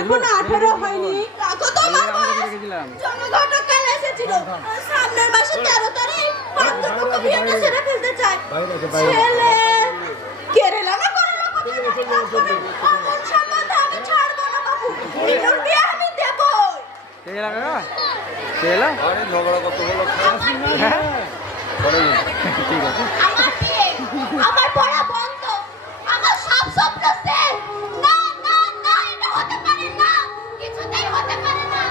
এখনো 18 হয়নি। কত জনগণটা কাল এসেছিল সামনের মাসে 13 তারিখ পাত্রপক্ষ বিয়েটা সেরে ফেলতে চায়। ছেলে কেরালা না করলো কোন সম্বন্ধে আমি ছাড়বো না বাবু। মিনুর বিয়ে আমি দেবো। কেলা কাকা কেলা আরে ঝগড়া কত বলো হ্যাঁ বড় ঠিক আছে আমার বিয়ে আমার পড়া বন্ধ আমার সব স্বপ্ন শেষ। না না না এটা হতে পারে না কিছুতেই হতে পারে না।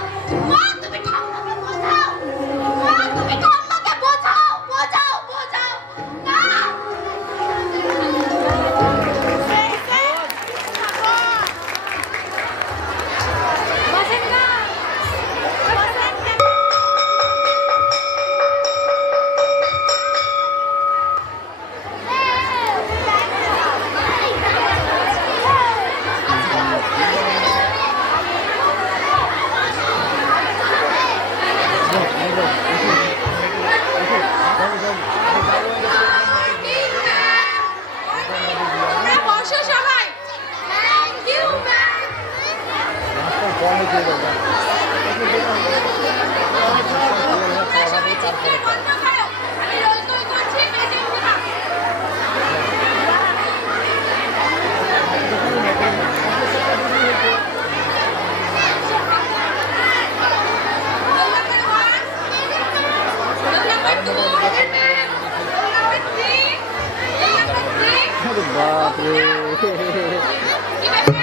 মা তুমি ঠাম্মাকে বোঝাও। মা তুমি ঠাম্মাকে বোঝাও বোঝাও বোঝাও না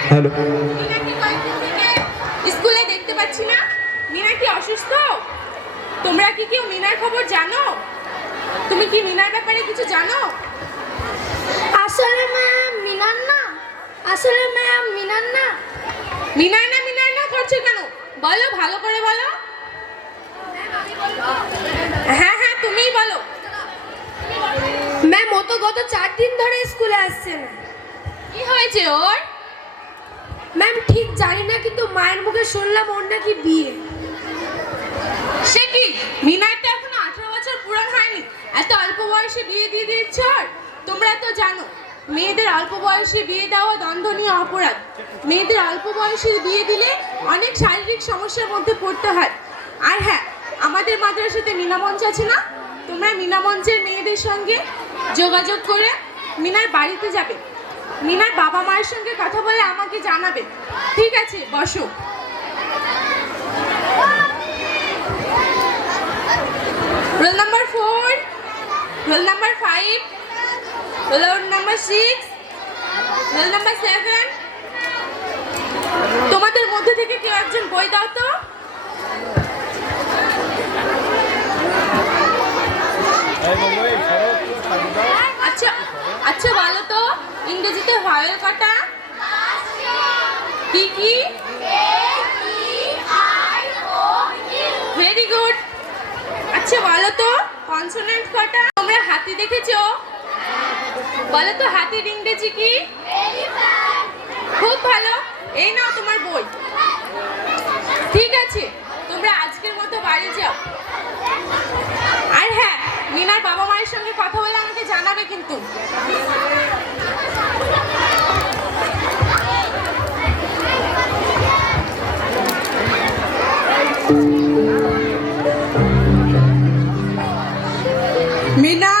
হ্যালো স্কুলে দেখতে পাচ্ছি না মিনা কি অসুস্থ? তোমরা কি কেউ মিনার খবর জানো? তুমি কি মিনার ব্যাপারে কিছু জানো? আসলে ম্যাম মিনার না মিনার না করছো কেন? বলো ভালো করে বলো। হ্যাঁ হ্যাঁ তুমিই বলো। ম্যাম ও তো গত 4 দিন ধরে স্কুলে আসছে না। কি হয়েছে ওর? ম্যাম ঠিক জানি না কিন্তু মায়ের মুখে শুনলাম ওর নাকি বিয়ে। সে কি মিনার তো এখনো 18 বছর পূরণ হয়নি এত অল্প বয়সে বিয়ে দিয়ে দিচ্ছ? তোমরা তো জানো মেয়েদের অল্প বয়সে বিয়ে দেওয়া দণ্ডনীয় অপরাধ। মেয়েদের অল্প বয়সে বিয়ে দিলে অনেক শারীরিক সমস্যার মধ্যে পড়তে হয়। আর হ্যাঁ আমাদের মাদ্রাসাতে মিনামঞ্চ আছে না, তোমরা মিনামঞ্চের মেয়েদের সঙ্গে যোগাযোগ করে মিনার বাড়িতে যাবে। মিনার বাবা মায়ের সঙ্গে কথা বলে আমাকে জানাবে। ঠিক আছে বসো। Roll number 4, roll number 5, roll number 6, roll number 7। তোমাদের মধ্যে থেকে কেউ একজন বই দাও তো। আচ্ছা আচ্ছা বলো তো ইংরেজিতে ভাওয়েল কটা? কি কি? Very good. আচ্ছা বলো তো কনসোনেন্ট কটা? তোমরা হাতি দেখেছো? বলো তো হাতির ইংরেজি কি? খুব ভালো, এই নাও তোমার বই। ঠিক আছে তোমরা আজকের মতো বাড়ি যাও। আর হ্যাঁ মিনার বাবা মায়ের সঙ্গে কথা বলে আমাকে জানাবে কিন্তু। মিনা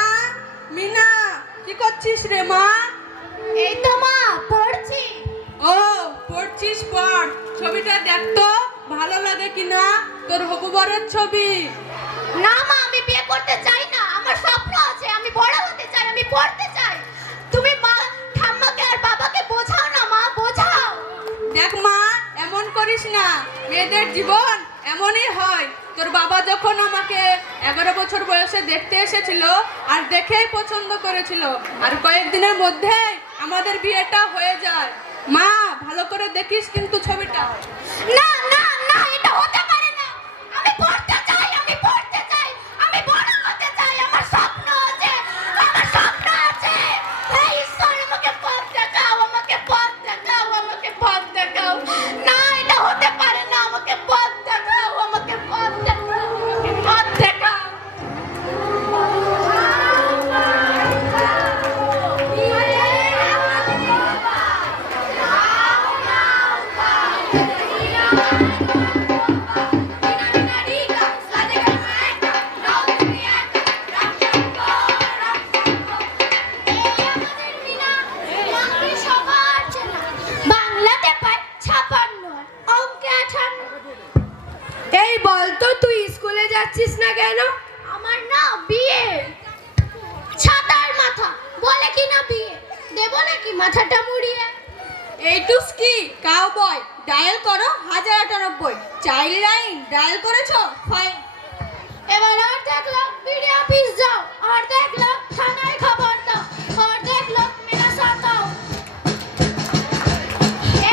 মিনা কি করছিস রে মা? এই তো মা পড়ছি। ও পড়ছিস পড়। ছবিটা দেখ তো ভালো লাগে কিনা, তোর হবু বরের ছবি। না মা আমি বিয়ে করতে চাই না, আমার স্বপ্ন আছে, আমি বড় হতে চাই, আমি পড়তে চাই। তুমি মা ঠাম্মাকে আর বাবাকে বোঝাও না মা, বোঝাও। দেখ মা এমন করিস না, মেয়েদের জীবন এমনই হয়। তোর বাবা যখন আমাকে 11 বছর বয়সে দেখতে এসেছিল আর দেখেই পছন্দ করেছিল, আর কয়েকদিনের মধ্যে আমাদের বিয়েটা হয়ে যায়। মা ভালো করে দেখিস কিন্তু ছবিটা। না না না এটা হতে পারে না, আমি পড়তে চাই, আমি পড়তে চাই, আমি বড় হতে চাই, আমার স্বপ্ন আছে, আমার স্বপ্ন আছে। হে ঈশ্বর আমাকে পথ দেখাও, আমাকে পথ দেখাও, আমাকে পথ দেখাও। না এটা হতে পারে না, আমাকে পথ দেখাও, আমাকে পথ দেখাও, আমাকে পথ দেখাও। না বিয়ে। ছাতার মাথা বলে কি না বিয়ে, দেবো নাকি মাথাটা মুড়িয়ে? এইটুস কি কাউবয়, ডায়াল করো 1098, চাইল্ড লাইন ডায়াল করেছো ফাইন। এবার আর দেখলো বিডি অফিস যাও, আর দেখলো থানায় খবর দাও, আর দেখলো মেনা সাতাও।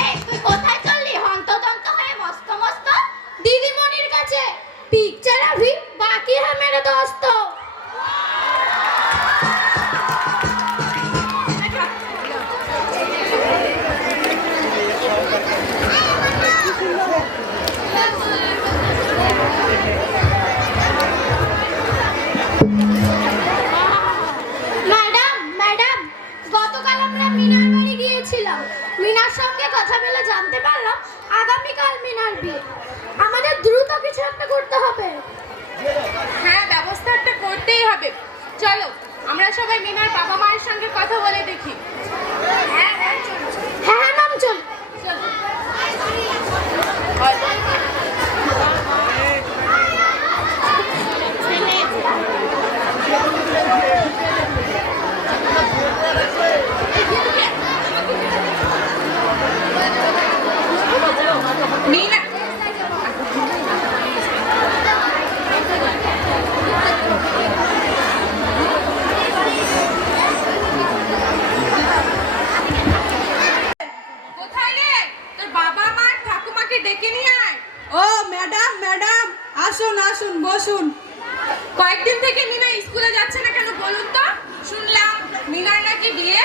এই তুই কোথায় চললি হন্তদন্ত হয়ে মস্ত মস্ত? দিদিমণির কাছে পিকচার আভি বাকি হ্যাঁ মেরে দোস্ত। ম্যাডাম ম্যাডাম, গতকাল আমরা মিনার বাড়ি গিয়েছিলাম। মিনার সঙ্গে কথা বলে জানতে পারলাম আগামীকাল মিনার বিয়ে। আমাদের দ্রুত কিছু একটা করতে হবে। হ্যাঁ, ব্যবস্থা একটা করতেই হবে। চলো আমরা সবাই মিনার বাবা মায়ের সঙ্গে কথা বলে দেখি। হ্যাঁ হ্যাঁ চলো হ্যাঁ হ্যাঁ ম্যাম চল। চলো। মিনা কোথায় রে? তোর বাবা মা ঠাকুমাকে ডেকে নিয়ে আয়। ও ম্যাডাম ম্যাডাম, আসুন আসুন বসুন। কয়েকদিন থেকে মিনা স্কুলে যাচ্ছে না কেন বলুন তো? শুনলাম মিনার নাকি বিয়ে।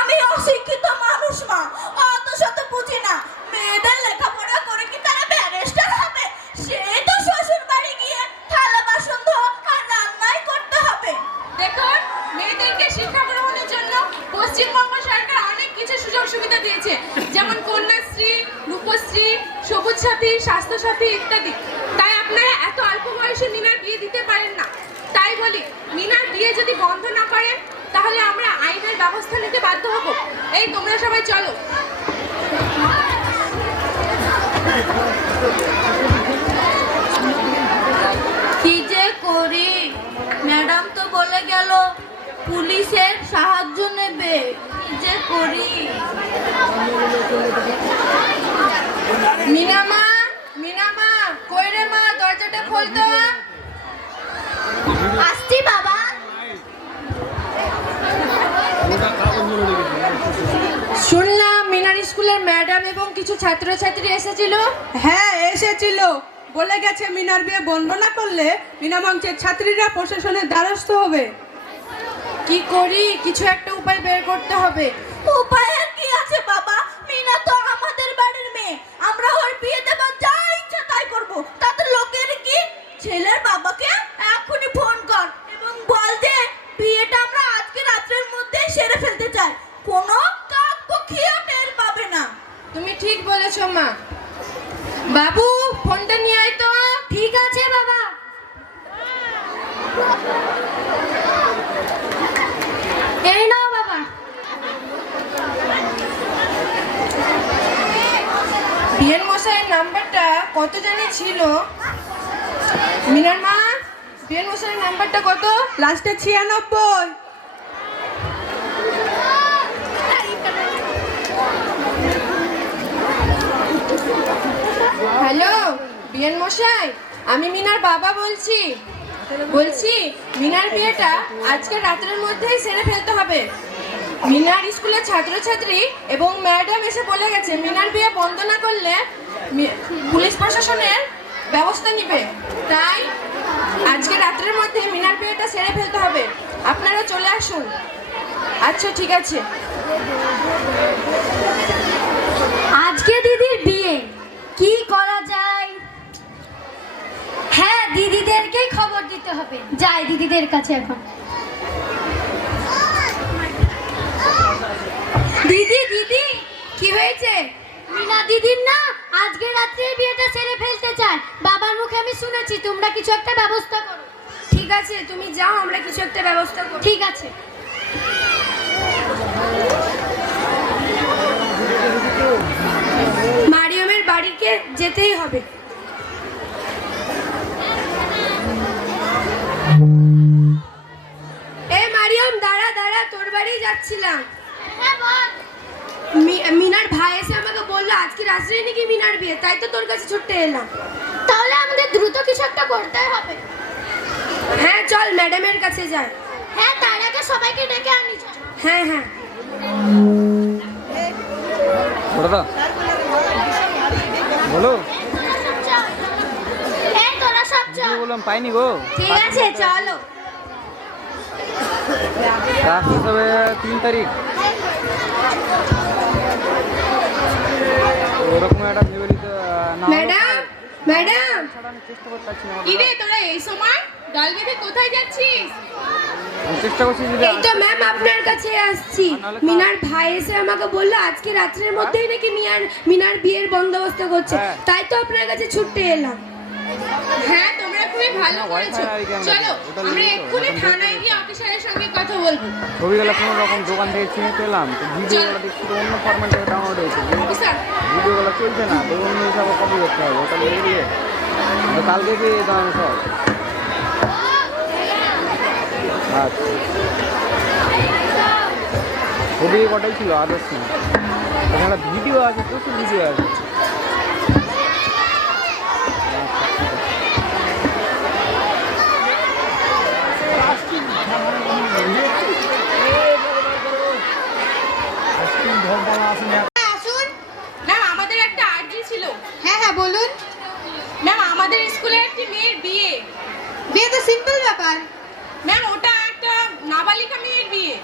আমি অশিক্ষিত মানুষ মা, অত শত বুঝি না। মেয়েদের লেখাপড়া করে কি তারা ব্যারিস্টার হবে? সেই তো শ্বশুর বাড়ি গিয়ে থালা বাসন ধোয়া আর রান্নাই করতে হবে। দেখুন, মেয়েদেরকে শিক্ষা গ্রহণের জন্য পশ্চিমবঙ্গ সরকার অনেক কিছু সুযোগ সুবিধা দিয়েছে, যেমন কন্যাশ্রী, রূপশ্রী, সবুজ সাথী, স্বাস্থ্য সাথী ইত্যাদি। তাই আপনারা এত অল্প বয়সে মিনার বিয়ে দিতে পারেন না। তাই বলি, মিনার বিয়ে যদি বন্ধ না করেন তাহলে আমরা আইনের ব্যবস্থা নিতে বাধ্য হব। এই তোমরা সবাই চলো। কি যে করি, ম্যাডাম তো বলে গেল পুলিশের সাহায্য নেবে। কি যে করি। মিনা মা, মিনা মা, কই রে মা, দরজাটা খোল তো। আসছি বাবা। শুনলাম মিনার স্কুলের ম্যাডাম এবং কিছু ছাত্রছাত্রী এসেছিল। হ্যাঁ এসেছিল, বলে গেছে মিনার বিয়ে বন্ধ না করলে মিনামঞ্চের ছাত্রীরা প্রশাসনের দ্বারস্থ হবে। কি করি, কিছু একটা উপায় বের করতে হবে। উপায়ের কি আছে বাবা? মিনা তো আমাদের বাড়ির মেয়ে, আমরা ওর বিয়ে দেব, যা ইচ্ছা তাই করব। তাতে লোকের কি? ছেলের বাবাকে এখনই ফোন কর এবং বল যে বিয়েটা আমরা আজকে রাতের মধ্যে সেরে ফেলতে চাই। কোনো কাক পক্ষীও টের পাবে না। তুমি ঠিক বলেছো মা। বাবু, ফোনটা নিয়ে আয় তো। ঠিক আছে বাবা। এই নাও বাবা। বিয়ের মশাইয়ের নাম্বারটা কত জানি ছিল? মিনার মা, বিয়ের মশাইয়ের নাম্বারটা কত? লাস্টে 96। হ্যালো বিয়ের মশাই, আমি মিনার বাবা বলছি। মিনার বিয়েটা আজকে রাতের মধ্যেই সেরে ফেলতে হবে। মিনার স্কুলের ছাত্রছাত্রী এবং ম্যাডাম এসে বলে গেছে মিনার বিয়ে বন্ধ না করলে পুলিশ প্রশাসনের ব্যবস্থা নিবে। তাই আজকে রাতের মধ্যে মিনার বিয়েটা সেরে ফেলতে হবে। আপনারা চলে আসুন। আচ্ছা ঠিক আছে। আজকে দিদির বিয়ে, কি করা যায়? হ্যাঁ, দিদিদেরকেই খবর দিতে হবে। যাই দিদিদের কাছে এখন। দিদি দিদি, কি হয়েছে? মিনা দিদির না আজকে রাত্রে বিয়েটা সেরে ফেলতে চায়। বাবার মুখে আমি শুনেছি। তোমরা কিছু একটা ব্যবস্থা করো। ঠিক আছে, তুমি যাও, আমরা কিছু একটা ব্যবস্থা করব। ঠিক আছে। মারিয়মের বাড়িকে যেতেই হবে। এই মারিয়াম দাঁড়া দাঁড়া, তোর বাড়ি যাচ্ছিলাম। হ্যাঁ বল। মিনার ভাই এসে আমাকে বললো আজকে রাত্রে নাকি মিনার বিয়ে, তাই তো তোর কাছে ছুটতে এলাম। তাহলে আমাদের দ্রুত কিছু একটা করতে হবে। হ্যাঁ চল ম্যাডামের কাছে যাই। হ্যাঁ তার আগে সবাইকে ডেকে আনি চল। হ্যাঁ হ্যাঁ দাদা বলো, চল। এই তোরা সব কি চল। বললাম পাইনি গো। ঠিক আছে চলো। রাত হিসাবে 3 তারিখ ওরকম একটা ভেবে নিতে না। ম্যাডাম ম্যাডাম আমি চেষ্টা করতে পারছি না। কি রে তোরা এই সময় দল বেঁধে কোথায় যাচ্ছিস? আমি চেষ্টা করছি দিদি। এই তো ম্যাম আপনার কাছে আসছি। মিনার ভাই এসে আমাকে বললো আজকে রাত্রের মধ্যেই নাকি মিনার বিয়ের বন্দোবস্ত করছে, হ্যাঁ। তাই তো আপনার কাছে ছুটতে এলাম। হ্যাঁ তোমরা খুবই ভালো করেছো। চলো আমরা এক্ষুনি থানায় গিয়ে অফিসারের সঙ্গে কথা বলবো। ছবিগুলো কোনো রকম দোকান থেকে কিনে পেলাম, তো ভিডিওগুলো দেখছি তো অন্য ফরম্যাটে ডাউনলোড হয়েছে, অফিসার ভিডিওগুলো চলছে না, তো অন্য হিসাবে কপি করতে হবে। ওটা নিয়ে গিয়ে তো কালকে পেয়ে দাম সব। আচ্ছা ছবি কটাই ছিল আদর্শ না, এখানে ভিডিও আছে, প্রচুর ভিডিও আছে। আসুন। ম্যাম আমাদের একটা আর্জি ছিল। হ্যাঁ হ্যাঁ বলুন। ম্যাম আমাদের স্কুলে একটি মেয়ের বিয়ে। বিয়ে তো সিম্পল ব্যাপার। ম্যাম ওটা একটা নাবালিকা মেয়ের বিয়ে।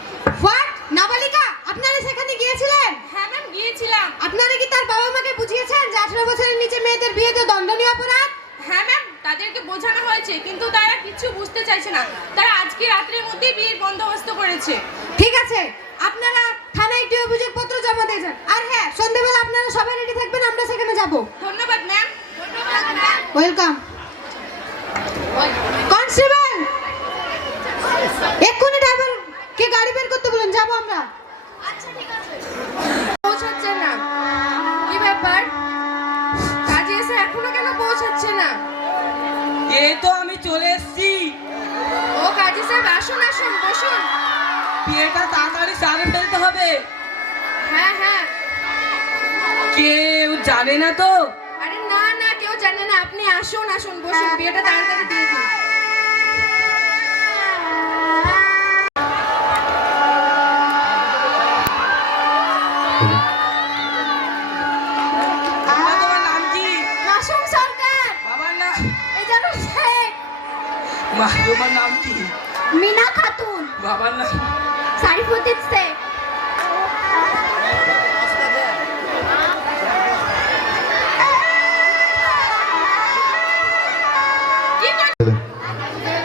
হোয়াট, নাবালিকা? আপনারা সেখানে গিয়েছিলেন? হ্যাঁ ম্যাম গিয়েছিলাম। আপনারা কি তার বাবা মাকে বুঝিয়েছেন যে 18 বছরের নিচে মেয়েদের বিয়ে তো দণ্ডনীয় অপরাধ? হ্যাঁ ম্যাম তাদেরকে বোঝানো হয়েছে, কিন্তু তারা কিছু বুঝতে চাইছে না। তারা আজকে রাত্রের মধ্যেই বিয়ের বন্দোবস্ত করেছে। ঠিক আছে, আপনারা থানায় একটি অভিযোগপত্র জমা দিয়ে যান। আর হ্যাঁ, সন্ধ্যাবেলা আপনারা সবাই রেডি থাকবেন, আমরা সেখানে যাব। ধন্যবাদ ম্যাম। ধন্যবাদ ম্যাম। ওয়েলকাম। কনস্টেবল, এক্ষুনি ড্রাইভারকে গাড়ি বের করতে বলুন, যাব আমরা। আচ্ছা ঠিক আছে। পৌঁছাচ্ছে না, কি ব্যাপার? কাজে এসে এখনো কেন পৌঁছাচ্ছে না? এই তো আমি চলে এসেছি। ও কাজী সাহেব আসুন আসুন, বসুন। বিয়েটা তাড়াতাড়ি সারে ফেলতে হবে। হ্যাঁ হ্যাঁ। কেউ জানে না তো? আরে না না, কেউ জানে না। আপনি আসুন আসুন, বসুন, বিয়েটা তাড়াতাড়ি দিয়ে দিন। বাবা, তোমার নাম কি? মাসুম সরকার। বাবার নাম? এই যেন শেখ। মা, তোমার নাম কি? মিনা খাতুন। বাবার নাম? সারিফুদ্দিন শেখ।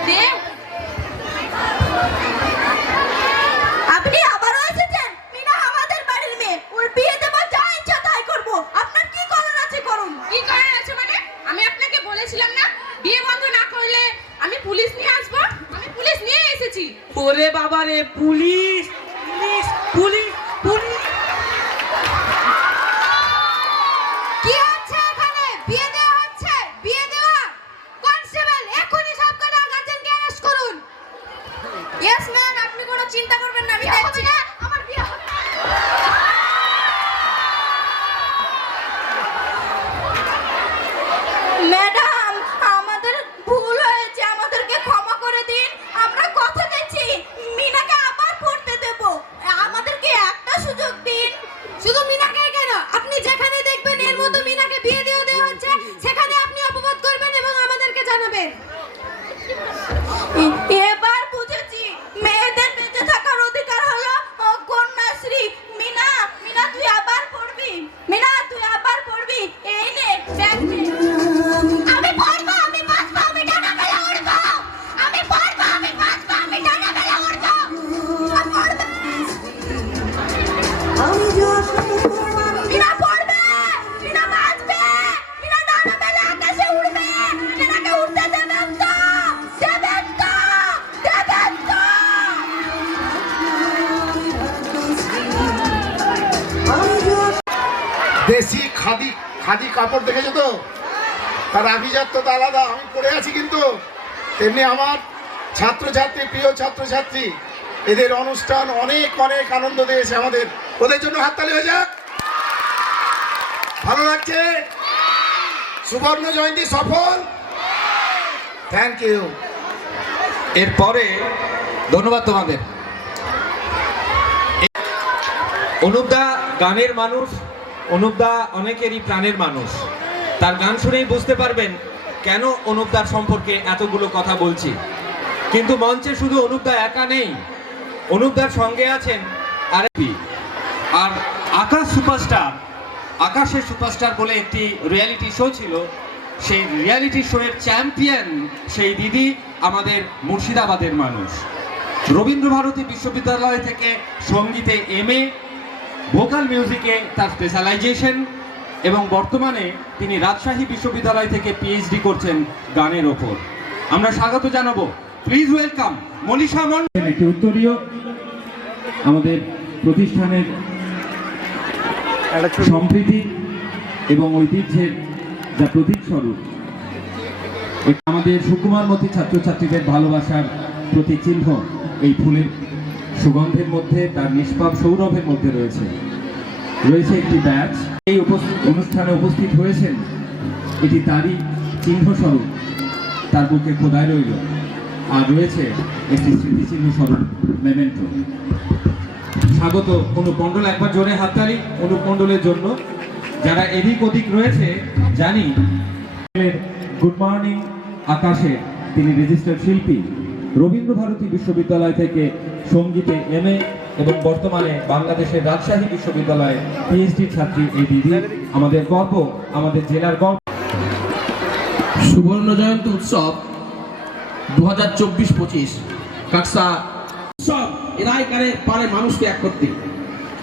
দে। আপনি আবারও এসেছেন? মিনা আমাদের বাড়ির মেয়ে, ওর বিয়ে দেবো, যা ইচ্ছা তাই করব। আপনার কি করার আছে করুন। কি করার আছে মানে? আমি আপনাকে বলেছিলাম না বিয়ে বন্ধ না করলে আমি পুলিশ নিয়ে আসবো। আমি পুলিশ নিয়ে এসেছি। ওরে বাবা রে, পুলিশ পুলিশ পুলিশ পুলিশ! কি হচ্ছে এখানে? বিয়ে দেওয়া হচ্ছে, বিয়ে দেওয়া। কনস্টেবল, এক্ষুনি সব কটা গার্জেনকে অ্যারেস্ট করুন। ইয়েস ম্যাম, আপনি কোনো চিন্তা করবেন না, আমি দেখছি। আমার বিয়ে হবে না। ম্যাডাম, আমাদের ভুল হয়েছে, আমাদেরকে ক্ষমা করে দিন। আমরা কথা দিচ্ছি মিনাকে আবার পড়তে দেব। আমাদেরকে একটা সুযোগ দিন। শুধু মিনাকে কেন, আপনি যেখানে দেখবেন এর মতো মিনাকে বিয়ে দেওয়া হচ্ছে, সেখানে আপনি অপবাদ করবেন এবং আমাদেরকে জানাবেন। এবার বুঝেছি, মেয়েদের বেঁচে থাকার অধিকার হলো কন্যাশ্রী। মিনা, মিনা তুই আবার পড়বি। মিনা তুই আবার পড়বি। এই নে ব্যাগ নে। আমি পড়বো, আমি বাঁচবো, আমি ডানা মেলে উড়বো। আমি পড়বো, আমি বাঁচবো, আমি ডানা মেলে উড়বো। মিনা পড়বে, মিনা বাঁচবে, মিনা ডানা মেলে আকাশে উড়বে। মিনাকে উড়তে দেবেন তো? দেবেন তো? দেবেন তো? দেশি খাদি খাদি কাপড় দেখেছো তো? তার আভিজাত্য তো আলাদা। আমি পরে আছি কিন্তু তেমনি আমার ছাত্রছাত্রী, প্রিয় ছাত্রছাত্রী, এদের অনুষ্ঠান অনেক অনেক আনন্দ দিয়েছে আমাদের। ওদের জন্য হাততালি হয়ে যাক। ভালো লাগছে? সুবর্ণ জয়ন্তী সফল। Thank you. এরপরে ধন্যবাদ তোমাদের। অনুপদা গানের মানুষ, অনুপদা অনেকেরই প্রাণের মানুষ। তার গান শুনেই বুঝতে পারবেন কেন অনুপদার সম্পর্কে এতগুলো কথা বলছি। কিন্তু মঞ্চে শুধু অনুপদা একা নেই, অনুপদার সঙ্গে আছেন আর আকাশ সুপারস্টার। আকাশের সুপারস্টার বলে একটি রিয়ালিটি শো ছিল, সেই রিয়ালিটি শোয়ের চ্যাম্পিয়ন সেই দিদি আমাদের মুর্শিদাবাদের মানুষ। রবীন্দ্রভারতী বিশ্ববিদ্যালয় থেকে সঙ্গীতে এমএ, ভোকাল মিউজিকে তার স্পেশালাইজেশন, এবং বর্তমানে তিনি রাজশাহী বিশ্ববিদ্যালয় থেকে পিএইচডি করছেন গানের ওপর। আমরা স্বাগত জানাবো, প্লিজ ওয়েলকাম মনীষা মন্ডল। একটি উত্তরীয় আমাদের প্রতিষ্ঠানের সম্প্রীতি এবং ঐতিহ্যের যা প্রতীক স্বরূপ, আমাদের সুকুমারমতী ছাত্রছাত্রীদের ভালোবাসার প্রতীক চিহ্ন এই ফুলের সুগন্ধের মধ্যে, তার নিষ্পাপ সৌরভের মধ্যে রয়েছে একটি ব্যাচ। এই অনুষ্ঠানে উপস্থিত হয়েছেন, এটি তারই চিহ্ন স্বরূপ তার বুকে খোদাই রইল, আর রয়েছে একটি স্মৃতিচিহ্ন স্বরূপ মেমেন্টো। স্বাগত অনুপ মণ্ডল। একবার জোরে হাততালি অনুপ মণ্ডলের জন্য। যারা এদিক ওদিক রয়েছে জানি, গুড মর্নিং আকাশে তিনি রেজিস্টার্ড শিল্পী, রবীন্দ্রভারতী বিশ্ববিদ্যালয় থেকে সঙ্গীতে এমএ এবং বর্তমানে বাংলাদেশের রাজশাহী বিশ্ববিদ্যালয়ে পিএইচডি ছাত্রী এই দিদি। আমাদের গর্ব, আমাদের জেলার গর্ব। সুবর্ণ জয়ন্তী উৎসব 2024-25 কাকসা উৎসব এরাই পারে মানুষকে এক করতে।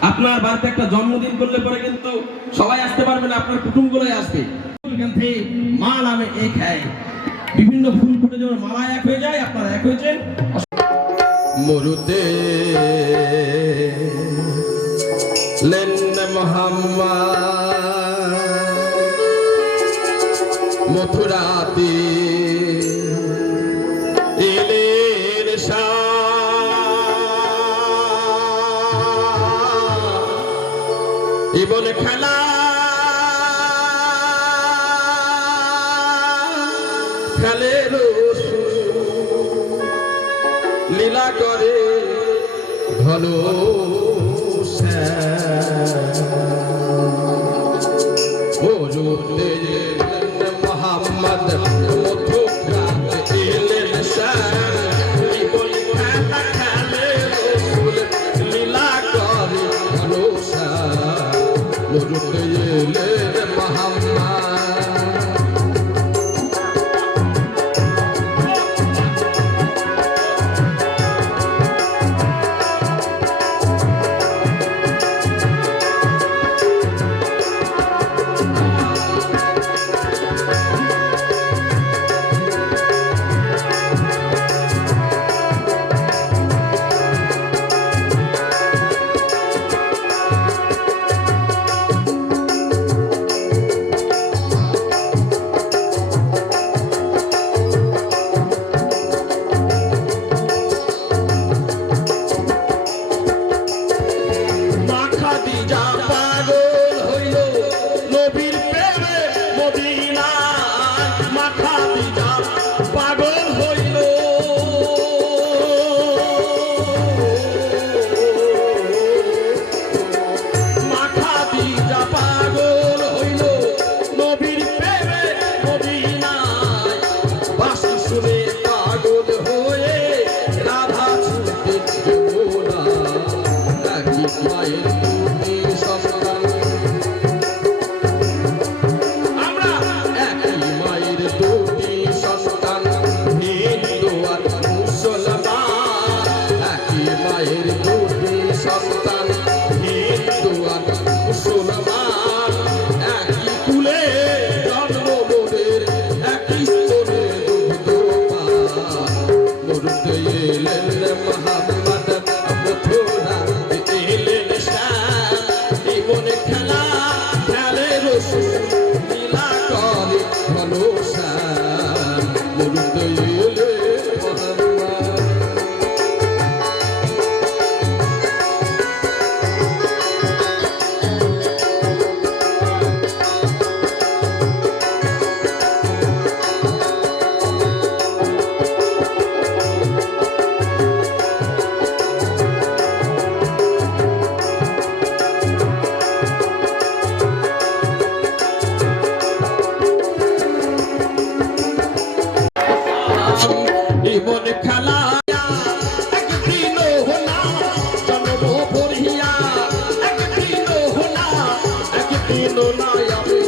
আপনার বাড়িতে একটা জন্মদিন করলে পরে কিন্তু সবাই আসতে পারবে না, আপনার কুটুমগুলোই আসবে। মাল আমি এক হয়, বিভিন্ন ফুল ফুটে যেমন মালা এক হয়ে যায়, আপনারা এক হয়েছেন। মরুতে লেন মোহাম্মদ মথুরাতে এলেন শাহ ইবন খেলা খেলে লীলা করে ভালো মোহাম্মদ লীলা করে ভালো মোহাম্মদ। ভালো জীবন খেলা একদিন হোনা জন্ম পড়িয়া একদিন হোনা একদিন নাই আমি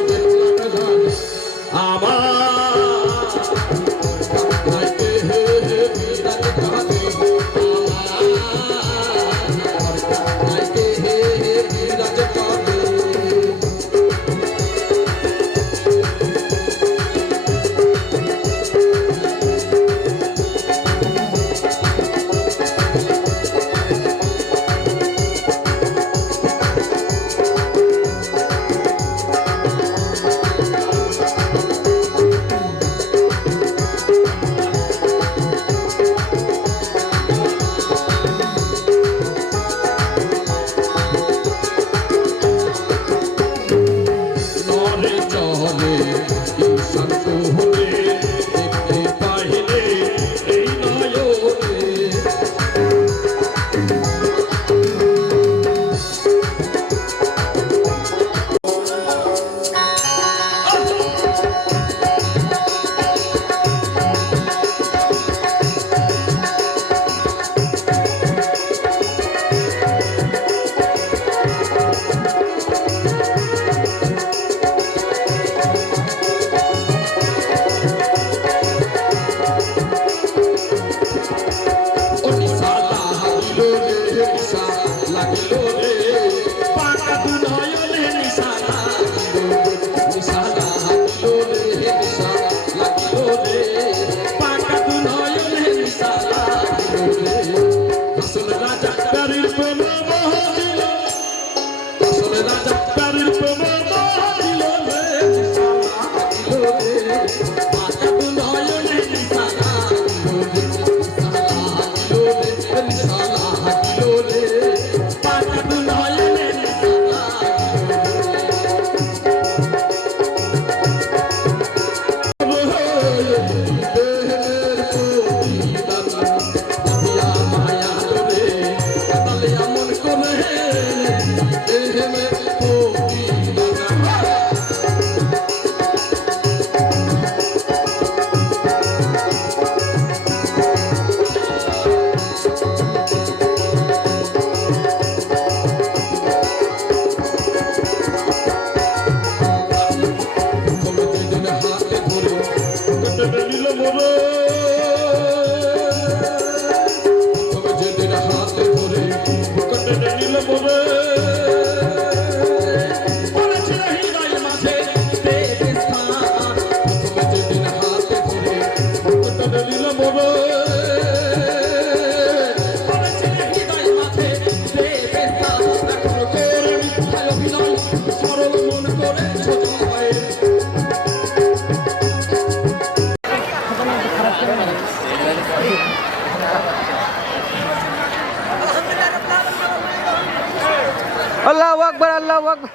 আল্লাহু আকবার, আল্লাহু আকবার।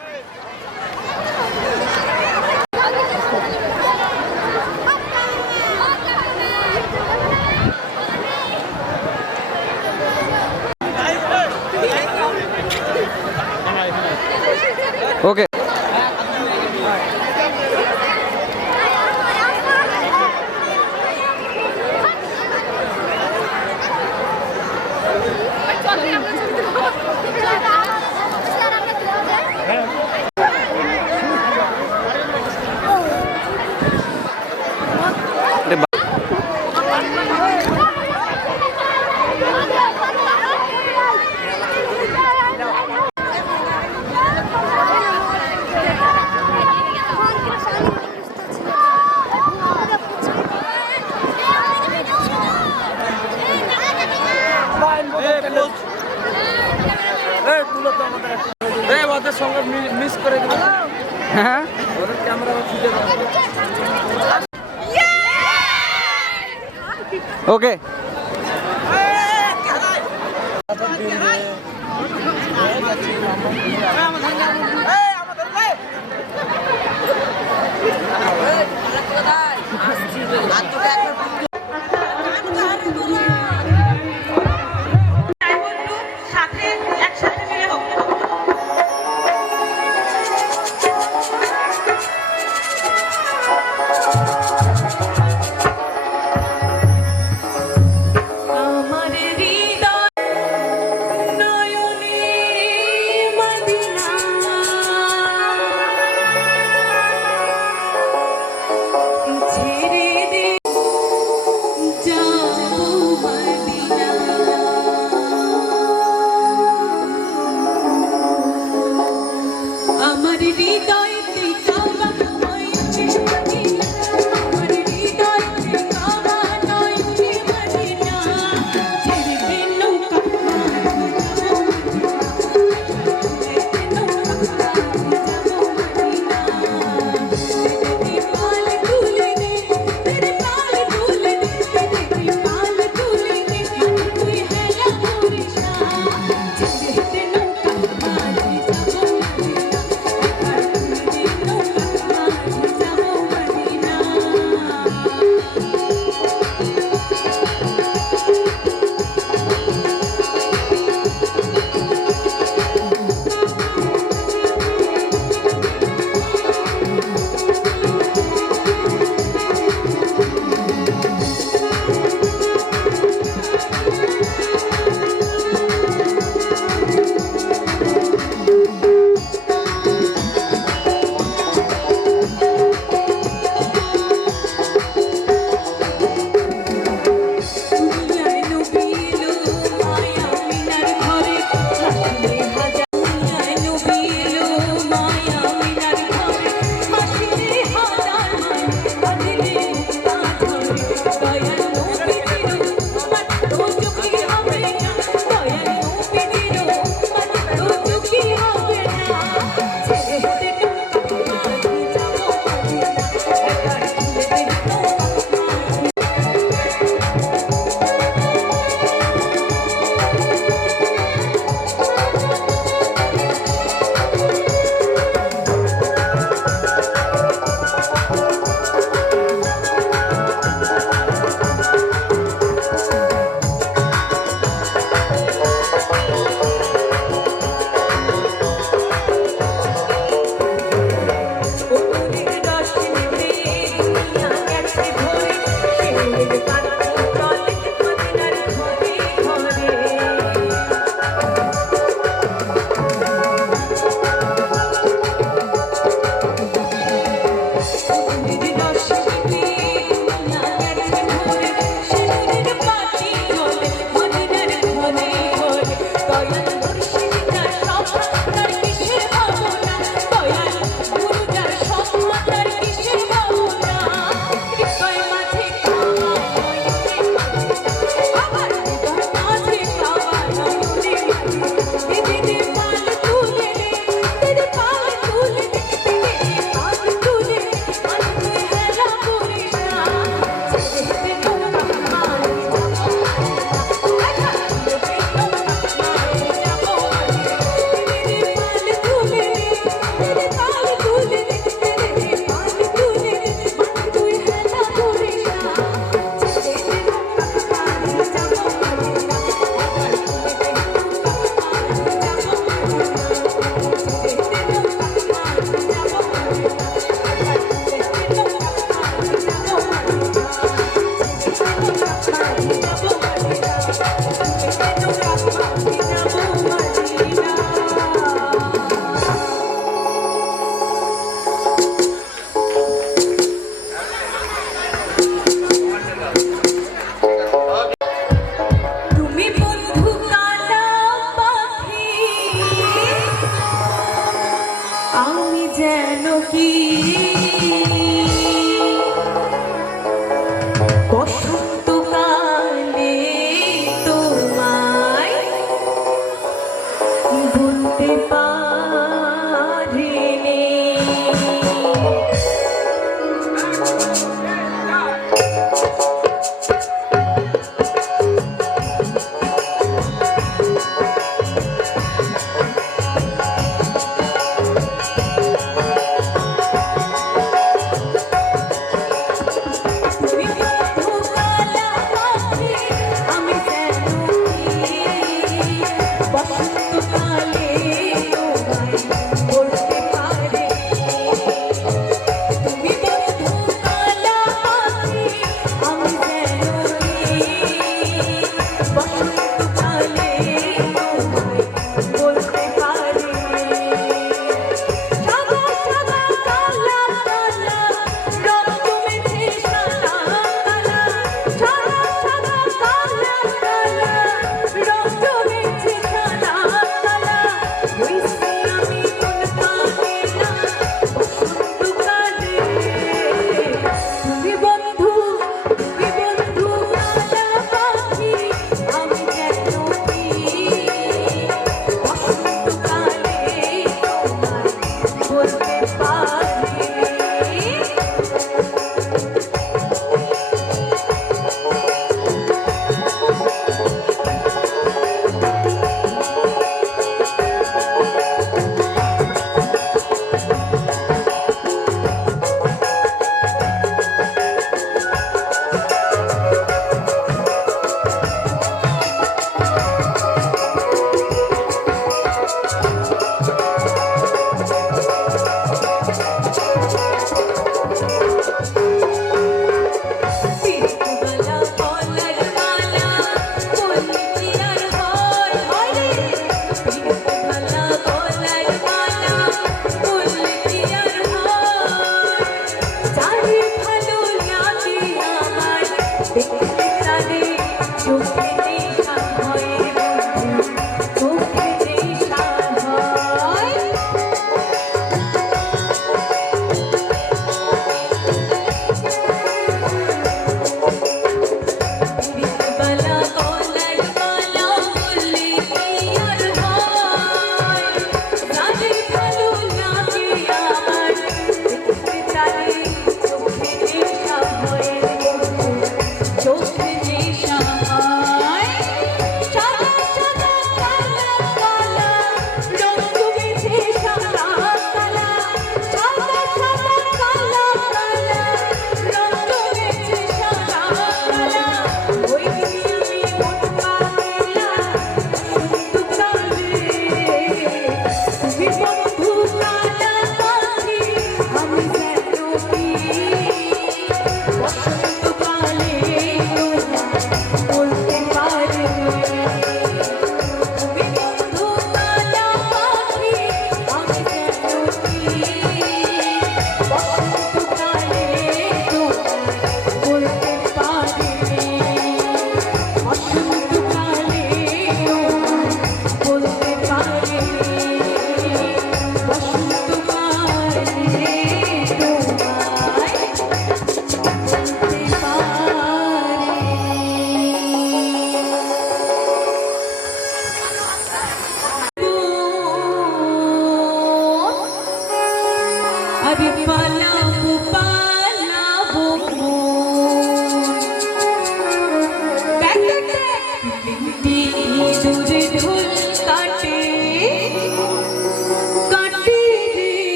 ওকে, ওদের সঙ্গে মিস করে দিল। হ্যাঁ, ওদের ক্যামেরা খুঁজে ওকে।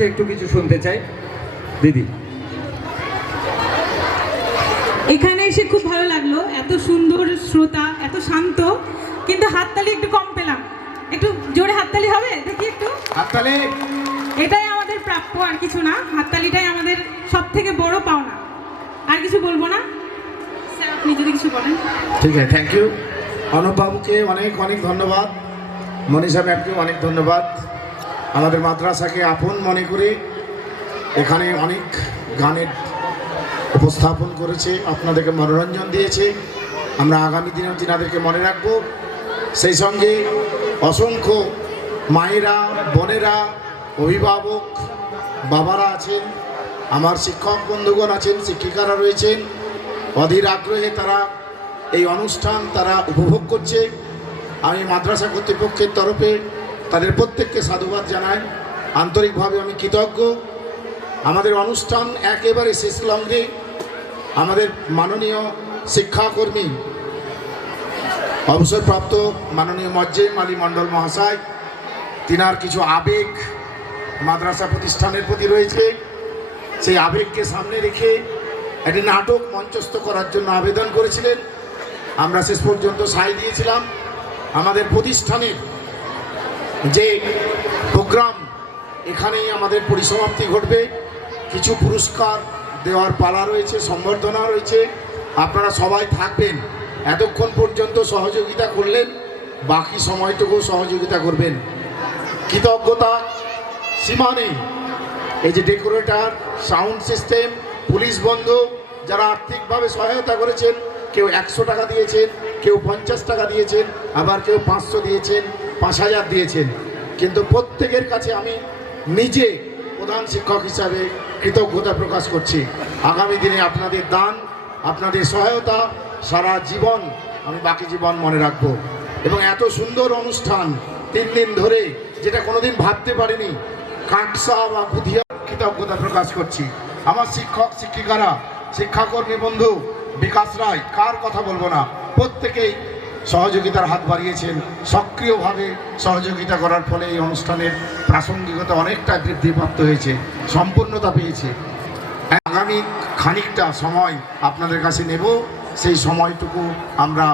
কাছে একটু কিছু শুনতে চাই। দিদি, এখানে এসে খুব ভালো লাগলো, এত সুন্দর শ্রোতা, এত শান্ত, কিন্তু হাততালি একটু কম পেলাম। একটু জোরে হাততালি হবে দেখি একটু। হাততালি। এটাই আমাদের প্রাপ্য, আর কিছু না। হাততালিটাই আমাদের সব থেকে বড় পাওনা। আর কিছু বলবো না। স্যার আপনি যদি কিছু বলেন। ঠিক আছে, থ্যাংক ইউ। অনুপ বাবুকে অনেক অনেক ধন্যবাদ, মনীষা ম্যামকে অনেক ধন্যবাদ। আমাদের মাদ্রাসাকে আপন মনে করে এখানে অনেক গানের উপস্থাপন করেছে, আপনাদেরকে মনোরঞ্জন দিয়েছে। আমরা আগামী দিনেও তিনাদেরকে মনে রাখব। সেই সঙ্গে অসংখ্য মায়েরা, বোনেরা, অভিভাবক, বাবারা আছেন, আমার শিক্ষক বন্ধুগণ আছেন, শিক্ষিকারা রয়েছেন, অধীর আগ্রহে তারা এই অনুষ্ঠান তারা উপভোগ করছে। আমি মাদ্রাসা কর্তৃপক্ষের তরফে তাদের প্রত্যেককে সাধুবাদ জানাই, আন্তরিকভাবে আমি কৃতজ্ঞ। আমাদের অনুষ্ঠান একেবারে শেষ লগ্নে আমাদের মাননীয় শিক্ষাকর্মী, অবসরপ্রাপ্ত মাননীয় মজ্জেম আলী মণ্ডল মহাশয়, তিনার কিছু আবেগ মাদ্রাসা প্রতিষ্ঠানের প্রতি রয়েছে। সেই আবেগকে সামনে রেখে একটি নাটক মঞ্চস্থ করার জন্য আবেদন করেছিলেন। আমরা শেষ পর্যন্ত সায় দিয়েছিলাম। আমাদের প্রতিষ্ঠানের যে প্রোগ্রাম, এখানেই আমাদের পরিসমাপ্তি ঘটবে। কিছু পুরস্কার দেওয়ার পালা রয়েছে, সম্বর্ধনা রয়েছে। আপনারা সবাই থাকবেন, এতক্ষণ পর্যন্ত সহযোগিতা করলেন, বাকি সময়টুকু সহযোগিতা করবেন। কৃতজ্ঞতা সীমা নেই। এই যে ডেকোরেটর, সাউন্ড সিস্টেম, পুলিশ বন্ধু যারা আর্থিকভাবে সহায়তা করেছেন, কেউ 100 টাকা দিয়েছেন, কেউ 50 টাকা দিয়েছেন, আবার কেউ 500 দিয়েছেন, 5000 দিয়েছেন। কিন্তু প্রত্যেকের কাছে আমি নিজে প্রধান শিক্ষক হিসাবে কৃতজ্ঞতা প্রকাশ করছি। আগামী দিনে আপনাদের দান, আপনাদের সহায়তা সারা জীবন, আমি বাকি জীবন মনে রাখব। এবং এত সুন্দর অনুষ্ঠান 3 দিন ধরে, যেটা কোনোদিন ভাবতে পারিনি, কাঁকসা বা বুধিয়া, কৃতজ্ঞতা প্রকাশ করছি। আমার শিক্ষক শিক্ষিকারা, শিক্ষাকর্মী বন্ধু, বিকাশ রায়, কার কথা বলবো না, প্রত্যেকেই সহযোগিতার হাত বাড়িয়েছেন। সক্রিয়ভাবে সহযোগিতা করার ফলে এই অনুষ্ঠানের প্রাসঙ্গিকতা অনেকটা বৃদ্ধিপ্রাপ্ত হয়েছে, সম্পূর্ণতা পেয়েছে। আগামী খানিকটা সময় আপনাদের কাছে নেব, সেই সময়টুকু আমরা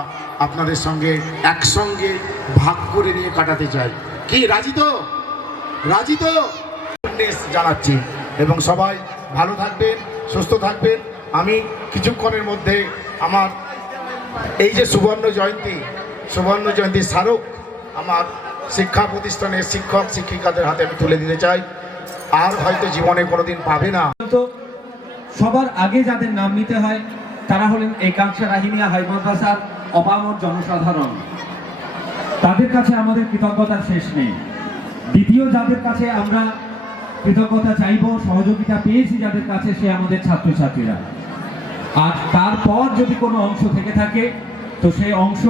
আপনাদের সঙ্গে একসঙ্গে ভাগ করে নিয়ে কাটাতে চাই। কি রাজি তো? রাজি তো? জানাচ্ছি। এবং সবাই ভালো থাকবেন, সুস্থ থাকবেন। আমি কিছুক্ষণের মধ্যে আমার এই যে সুবর্ণ জয়ন্তী স্মারক আমার শিক্ষা প্রতিষ্ঠানের শিক্ষক শিক্ষিকাদের হাতে আমি তুলে দিতে চাই। আর হয়তো জীবনে কোনোদিন পাবে না। সবার আগে যাদের নাম নিতে হয় তারা হলেন এই কাঁকসা রাহিনিয়া হাই মাদ্রাসার অপামর জনসাধারণ। তাদের কাছে আমাদের কৃতজ্ঞতার শেষ নেই। দ্বিতীয় যাদের কাছে আমরা কৃতজ্ঞতা চাইব, সহযোগিতা পেয়েছি যাদের কাছে, সে আমাদের ছাত্রছাত্রীরা। আর তারপর যদি কোনো অংশ থেকে থাকে তো সেই অংশ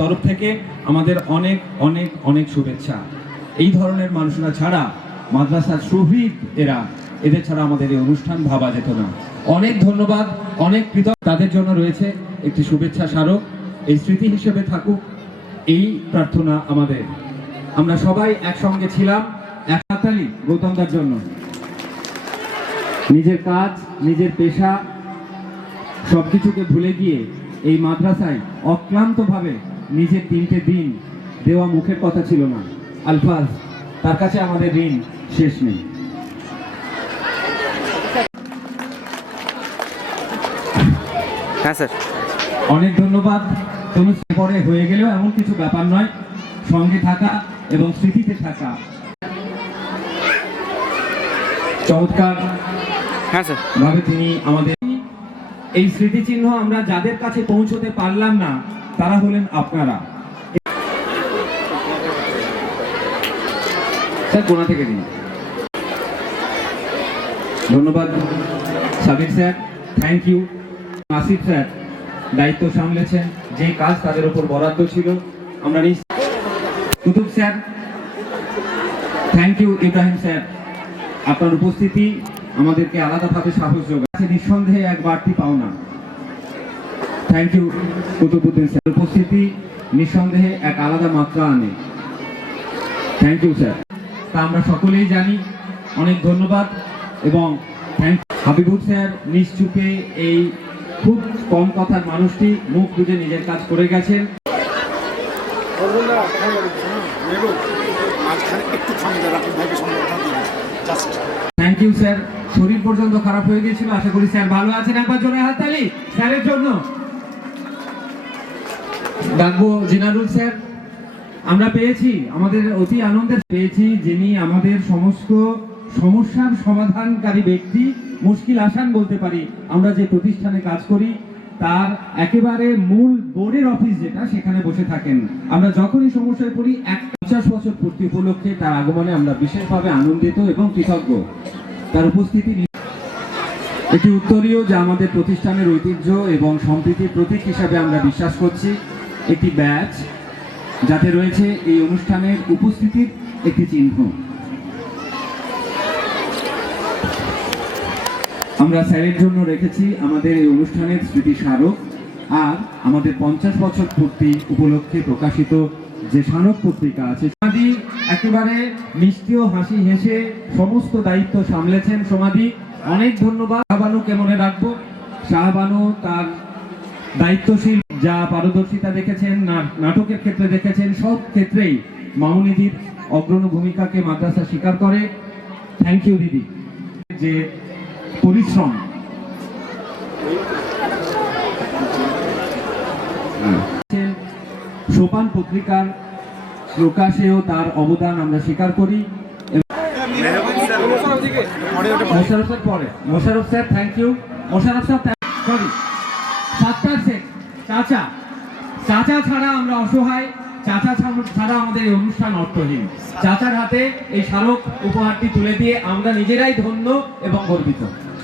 তরফ থেকে আমাদের অনেক অনেক অনেক শুভেচ্ছা। এই ধরনের মানুষরা ছাড়া, মাদ্রাসার শহীদ এদের ছাড়া আমাদের এই অনুষ্ঠান ভাবা যেত না। অনেক ধন্যবাদ, অনেক কৃতজ্ঞ। তাদের জন্য রয়েছে একটি শুভেচ্ছা স্মারক, এই স্মৃতি হিসেবে থাকুক এই প্রার্থনা আমাদের। আমরা সবাই একসঙ্গে ছিলাম। এক হাততালি গৌতমদার জন্য। নিজের কাজ, নিজের পেশা সবকিছুকে ভুলে গিয়ে এই মাদ্রাসায় অক্লান্তভাবে নিজের 3টে দিন দেওয়া মুখের কথা ছিল না, আলফাজ, তার কাছে আমাদের ঋণ শেষ নেই। হ্যাঁ স্যার, অনেক ধন্যবাদ। অনুষ্ঠান পরে হয়ে গেলেও এমন কিছু ব্যাপার নয়, সঙ্গে থাকা এবং স্মৃতিতে থাকা। চমৎকার হ্যাঁ স্যার ভাবে তিনি আমাদের এই স্মৃতিচিহ্ন আমরা যাদের কাছে পৌঁছতে পারলাম না তারা হলেন আপনারা। স্যার কোনা থেকে দিন। ধন্যবাদ Sabir sir, thank you. Asif sir দায়িত্ব সামলেছেন, যে কাজ তাদের উপর বরাদ্দ ছিল। আমরা Qutub sir, thank you. Ibrahim sir, আপনার উপস্থিতি আমাদেরকে আলাদাভাবে সাহস যোগাচ্ছে, নিঃসন্দেহে এক বাড়তি পাওনা। থ্যাংক ইউ কুতুবুদ্দিন স্যার, উপস্থিতি নিঃসন্দেহে এক আলাদা মাত্রা আনে। Thank you sir. তা আমরা সকলেই জানি, অনেক ধন্যবাদ এবং থ্যাংক হাবিবুর স্যার নিশ্চুপে এই খুব কম কথার মানুষটি মুখ বুঝে নিজের কাজ করে গেছেন। Thank you sir. শরীর পর্যন্ত খারাপ হয়ে গিয়েছিল, আশা করি স্যার ভালো আছেন। একবার জোরে হাততালি স্যারের জন্য। ডাকবো জিনারুল স্যার। আমরা পেয়েছি, আমাদের অতি আনন্দের পেয়েছি, যিনি আমাদের সমস্ত সমস্যার সমাধানকারী ব্যক্তি, মুশকিল আসান বলতে পারি। আমরা যে প্রতিষ্ঠানে কাজ করি তার একেবারে মূল বোর্ডের অফিস যেটা, সেখানে বসে থাকেন। আমরা যখনই সমস্যায় পড়ি 50 বছর পূর্তি উপলক্ষে তার আগমনে আমরা বিশেষভাবে আনন্দিত এবং কৃতজ্ঞ। তার উপস্থিতি একটি উত্তরীয়, যা আমাদের প্রতিষ্ঠানের ঐতিহ্য এবং সম্প্রীতির প্রতীক হিসাবে আমরা বিশ্বাস করছি। একটি ব্যাচ যাতে রয়েছে এই অনুষ্ঠানের উপস্থিতির একটি চিহ্ন। আমরা স্যারের জন্য রেখেছি আমাদের এই অনুষ্ঠানের স্মৃতি স্মারক, আর আমাদের 50 বছর পূর্তি উপলক্ষে প্রকাশিত যে স্মারক পত্রিকা আছে। সমাধি একেবারে মিষ্টি ও হাসি হেসে সমস্ত দায়িত্ব সামলেছেন। সমাধি, অনেক ধন্যবাদ। শাহবানুকে মনে রাখবো। শাহবানু তার দায়িত্বশীল, যা পারদর্শিতা দেখেছেন, নাটকের ক্ষেত্রে দেখেছেন, সব ক্ষেত্রেই মামুনিদির অগ্রণী ভূমিকাকে মাদ্রাসা স্বীকার করে। থ্যাংক ইউ দিদি। যে পরিশ্রম, সোপান পত্রিকার প্রকাশেও তার অবদান আমরা স্বীকার করি। মোশারফ স্যার পরে, Mosharraf sir thank you. Mosharraf sir sorry, Sattar Sheikh চাচা, চাচা ছাড়া আমরা অসহায়, চাচা ছাড়া আমাদের এই অনুষ্ঠান অর্থহীন। চাচার হাতে এই স্মারক উপহারটি তুলে দিয়ে আমরা নিজেরাই ধন্য এবং গর্বিত।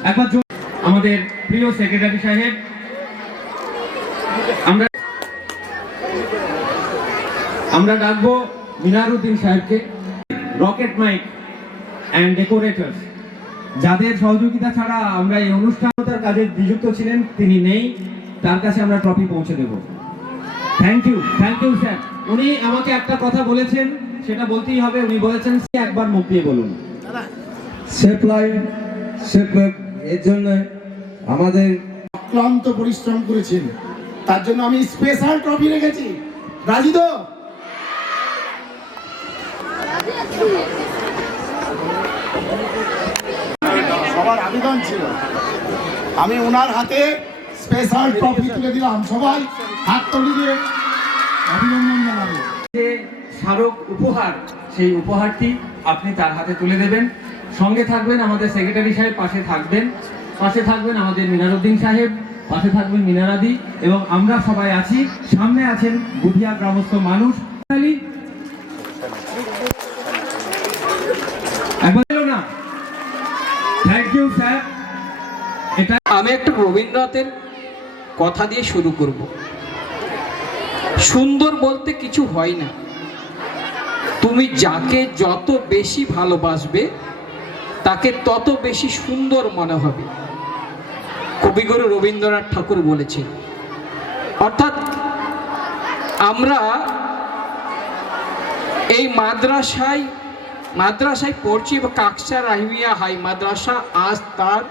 একবার আমাদের প্রিয় সেক্রেটারি সাহেব, আমরা ডাকবো মিনারুদ্দিন সাহেবকে। রকেট মাইক অ্যান্ড ডেকোরেটরস, যাদের সহযোগিতা ছাড়া আমরা এই অনুষ্ঠানতার কাজে নিযুক্ত ছিলেন, তিনি নেই, তার কাছে আমরা ট্রফি পৌঁছে দেব। Thank you sir. উনি আমাকে একটা কথা বলেছেন, সেটা বলতেই হবে। উনি বলেছেন একবার মুখ দিয়ে বলুন। সেফ লাইন সেফ এর জন্য আমাদের অক্লান্ত পরিশ্রম করেছেন, তার জন্য আমি স্পেশাল ট্রফি রেখেছি। রাজি তো? সবার আবেদন ছিল, আমি ওনার হাতে স্পেশাল ট্রফি তুলে দিলাম। সবাই হাততালি দিয়ে অভিনন্দন জানাবে। যে স্মারক উপহার, সেই উপহারটি আপনি তার হাতে তুলে দেবেন। সঙ্গে থাকবেন আমাদের সেক্রেটারি সাহেব, পাশে থাকবেন আমাদের মিনারুদ্দিন সাহেব, পাশে থাকবেন মিনারাদি, এবং আমরা সবাই আছি। সামনে আছেন বুধিয়া গ্রামস্থ মানুষ। একবার না, থ্যাংক ইউ স্যার। এটা আমি একটা রবীন্দ্রনাথের কথা দিয়ে শুরু করব। সুন্দর বলতে কিছু হয় না, তুমি যাকে যত বেশি ভালোবাসবে তাকে তত বেশি সুন্দর মনে হবে, কবিগুরু রবীন্দ্রনাথ ঠাকুর বলেছেন। অর্থাৎ আমরা এই মাদ্রাসায় পড়ছি, কাকসা রাহিমিয়া হাই মাদ্রাসা। আজ তার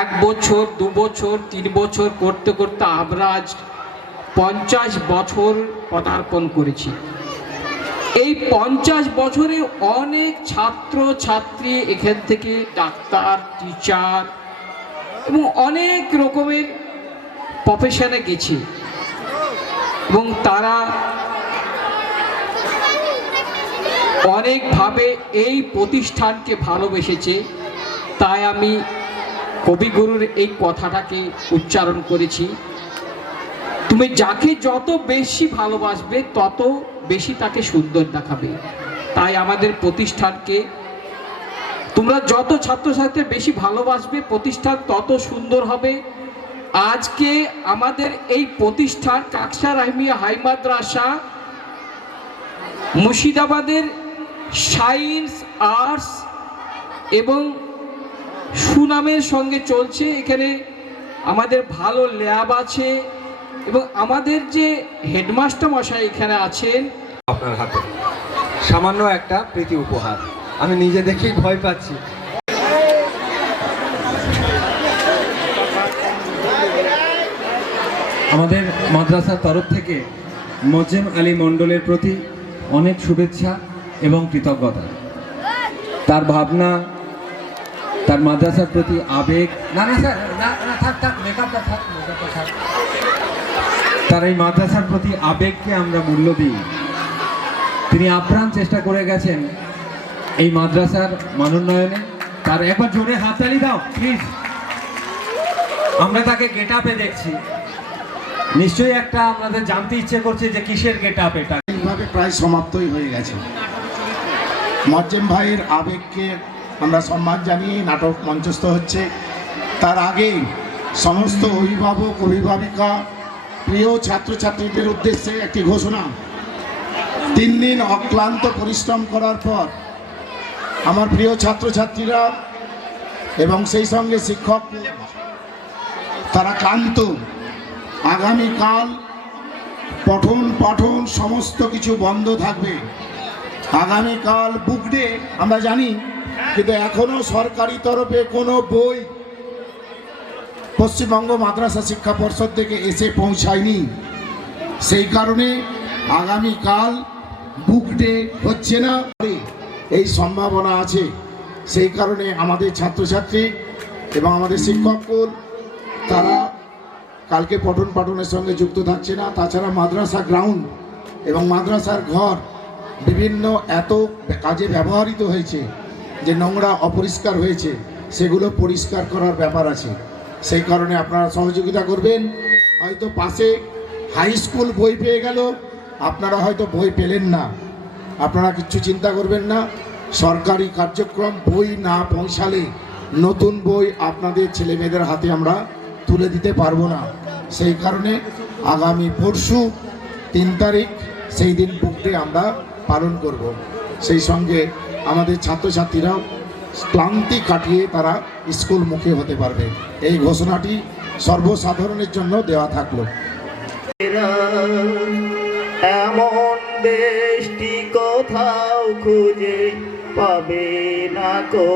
1 বছর 2 বছর 3 বছর করতে করতে আমরা আজ 50 বছর পদার্পণ করেছি। এই 50 বছরে অনেক ছাত্র ছাত্রী এখান থেকে ডাক্তার, টিচার এবং অনেক রকমের প্রফেশনে গেছে, এবং তারা অনেকভাবে এই প্রতিষ্ঠানকে ভালোবেসেছে। তাই আমি কবিগুরুর এই কথাটাকে উচ্চারণ করেছি, তুমি যাকে যত বেশি ভালোবাসবে তত বেশি তাকে সুন্দর দেখাবে। তাই আমাদের প্রতিষ্ঠানকে তোমরা যত ছাত্রছাত্রী বেশি ভালোবাসবে, প্রতিষ্ঠান তত সুন্দর হবে। আজকে আমাদের এই প্রতিষ্ঠান কাকসা রাহিমিয়া হাই মাদ্রাসা মুর্শিদাবাদের সায়েন্স, আর্টস এবং সুনামের সঙ্গে চলছে। এখানে আমাদের ভালো ল্যাব আছে এবং আমাদের যে হেডমাস্টার মশাই এখানে আছেন, আপনার হাতে সামান্য একটা প্রীতি উপহার। আমি নিজে দেখেই ভয় পাচ্ছি। আমাদের মাদ্রাসার তরফ থেকে মোজেম আলী মণ্ডলের প্রতি অনেক শুভেচ্ছা এবং কৃতজ্ঞতা। তার ভাবনা, তার মাদ্রাসার প্রতি আবেগ, না না স্যার না থাক মেকআপটা থাক। তার এই মাদ্রাসার প্রতি আবেগকে আমরা মূল্য দিই। তিনি আপ্রাণ চেষ্টা করে গেছেন এই মাদ্রাসার মানোন্নয়নে। তার একবার জোরে হাততালি দাও প্লিজ। আমরা তাকে গেট আপে দেখছি, নিশ্চয়ই একটা আমাদের জানতে ইচ্ছে করছে যে কিসের গেট আপ এটা। এইভাবে প্রায় সমাপ্তই হয়ে গেছে। মোজ্জেম ভাইয়ের আবেগকে আমরা সম্মান জানিয়ে নাটক মঞ্চস্থ হচ্ছে। তার আগে সমস্ত অভিভাবক, অভিভাবিকা, প্রিয় ছাত্রছাত্রীদের উদ্দেশ্যে একটি ঘোষণা। 3 দিন অক্লান্ত পরিশ্রম করার পর আমার প্রিয় ছাত্রছাত্রীরা এবং সেই সঙ্গে শিক্ষক তারা ক্লান্ত। আগামীকাল পঠন পাঠন সমস্ত কিছু বন্ধ থাকবে। আগামীকাল বুক ডে আমরা জানি, কিন্তু এখনো সরকারি তরফে কোনো বই পশ্চিমবঙ্গ মাদ্রাসা শিক্ষা পর্ষদ থেকে এসে পৌঁছায়নি। সেই কারণে আগামীকাল বুক ডে হচ্ছে না, এই সম্ভাবনা আছে। সেই কারণে আমাদের ছাত্রছাত্রী এবং আমাদের শিক্ষকগণ তারা কালকে পঠন পাঠনের সঙ্গে যুক্ত থাকছে না। তাছাড়া মাদ্রাসা গ্রাউন্ড এবং মাদ্রাসার ঘর বিভিন্ন এত কাজে ব্যবহৃত হয়েছে যে নোংরা অপরিষ্কার হয়েছে, সেগুলো পরিষ্কার করার ব্যাপার আছে। সেই কারণে আপনারা সহযোগিতা করবেন। হয়তো পাশে হাই স্কুল বই পেয়ে গেল, আপনারা হয়তো বই পেলেন না, আপনারা কিচ্ছু চিন্তা করবেন না। সরকারি কার্যক্রম বই না পৌঁছালে নতুন বই আপনাদের ছেলেমেয়েদের হাতে আমরা তুলে দিতে পারবো না। সেই কারণে আগামী পরশু 3 তারিখ সেই দিন বুক ডে আমরা পালন করব। সেই সঙ্গে আমাদের ছাত্রছাত্রীরাও ক্লান্তি কাটিয়ে তারা স্কুল মুখী হতে পারবে। এই ঘোষণাটি সর্বসাধারণের জন্য দেওয়া থাকলো। এমন দেশটি কোথাও খুঁজে পাবে না কো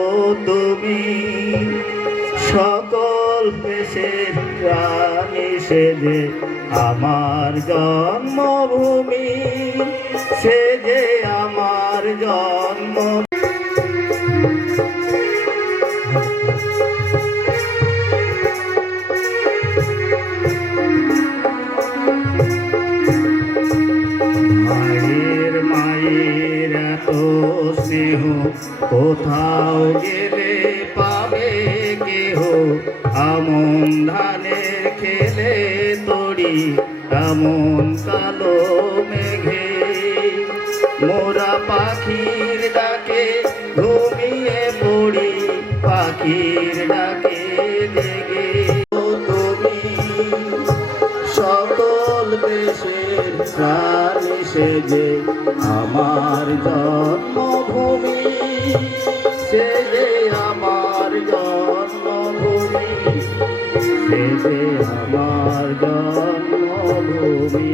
তুমি, সকল দেশের প্রাণী সে যে আমার জন্মভূমি, সে যে আমার জন্ম। মায়ের এত স্নেহ কোথাও গেলে পাবে কেহ, আমন ধানের খেলে তরি এমন কালো মেঘে, মোরা পাখির ডাকে ঘুমিয়ে পড়ি, পাখির ডাকে জেগে তুমি, সকল দেশের প্রাণী সে যে আমার জন্মভূমি, সে যে আমার জন্মভূমি, সে যে আমার জন্মভূমি।